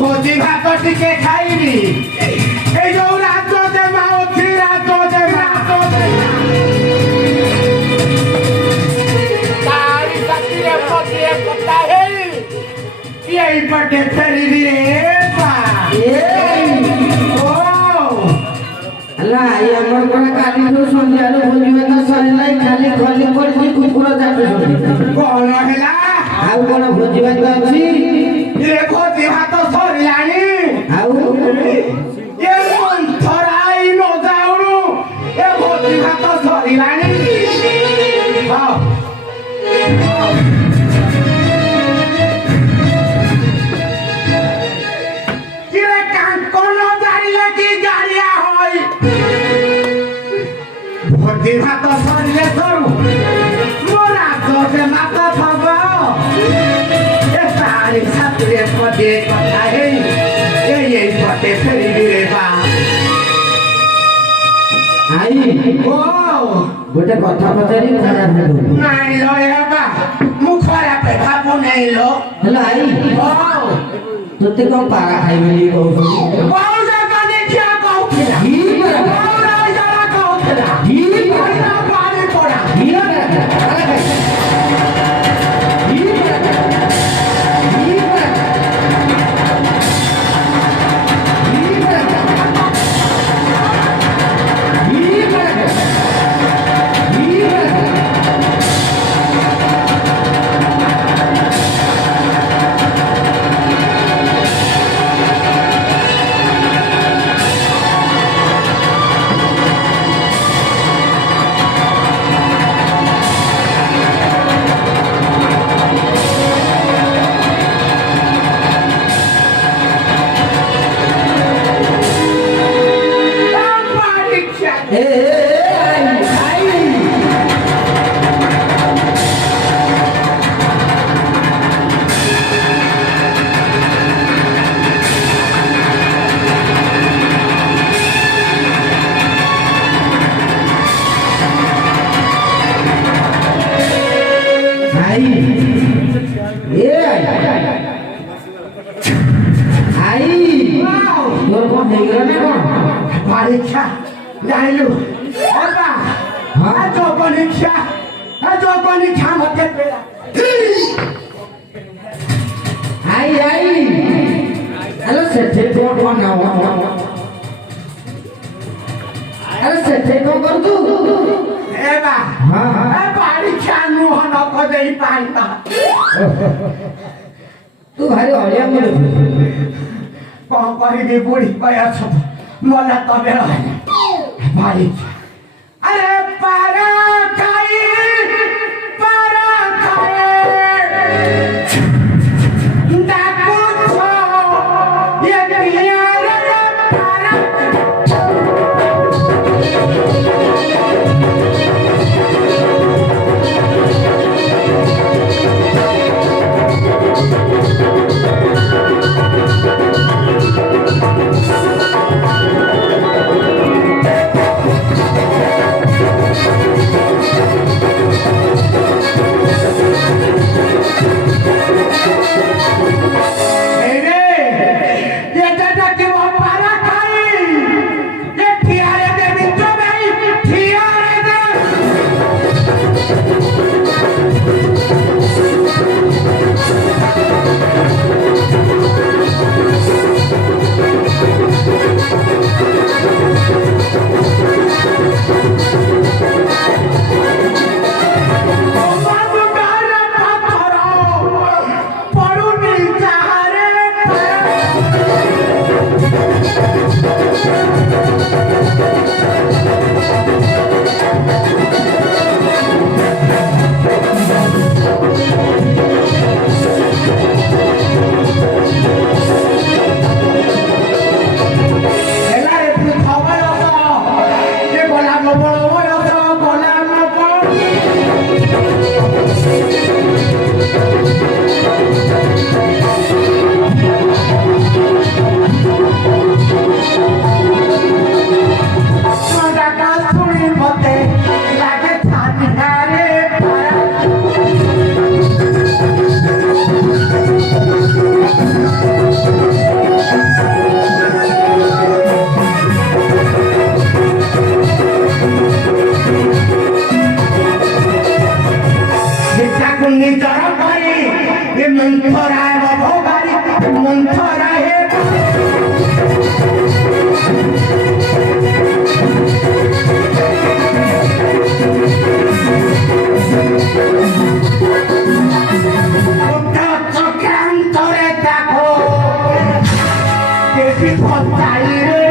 भोजी भात टिके खाइबी ए जो रात दे माओ थी रात दे तारी सतिरे पतिरे पता है ये बड़े तेरी रे बा ओ अल्लाह ये हमर कोना काली तो संध्यालो भोजी में तो सरिलाई खाली खाली पड़ी कुकुरा जाते कौन हैला आउ कोना भोजी में तो अछि ये भोजी भात सरिलानी आउ ये मन थराई न जाउनु ये भोजी भात सरिलानी हां किरे कान कोन जाइले की गाड़िया होई भोजी भात सरिले सरू मोरा जोसे माता थबो ये तारी सातरे पदे कथा है ये पते फेरी रे बा आई ओ गोटे कथा पचारी खाना खानु नाइ लो ये बा मुखरा पे खाबो नै लो हेलो आई ओ तोते को पागा खाइबेली कहू बाउ जगह देखिया कहू खेला ही बरा बाउ राई जरा कहू खेला ही ना पानी पड़ा ही बरा अरे भाई ही बरा ही बरा ही बरा ही बरा ही बरा पानी क्या ए आई आई ए आई तोर को हेगरा ने कोन परीक्षा जाइलु ओबा हाँ। आ जो परीक्षा मते पेला आई हेलो सेठे तो कोन आओ अरे सेठे को कर तू एबा हां ए परीक्षा नु हन को देई पाइबा तू भारी हलिया मत कौन कहिबी बुढ़ी पया छ मला तबे परीक्षा अरे पारा खाई डाकू छो ये पिया रे पारा ନିଜର କରି ଏ ମନ୍ଥରାୟ ଭୋଗାରୀ ମନ୍ଥରାୟ ଚକ୍ରାନ୍ତରେ ତାକୁ ଦେବୀ ଭକ୍ତାଇରେ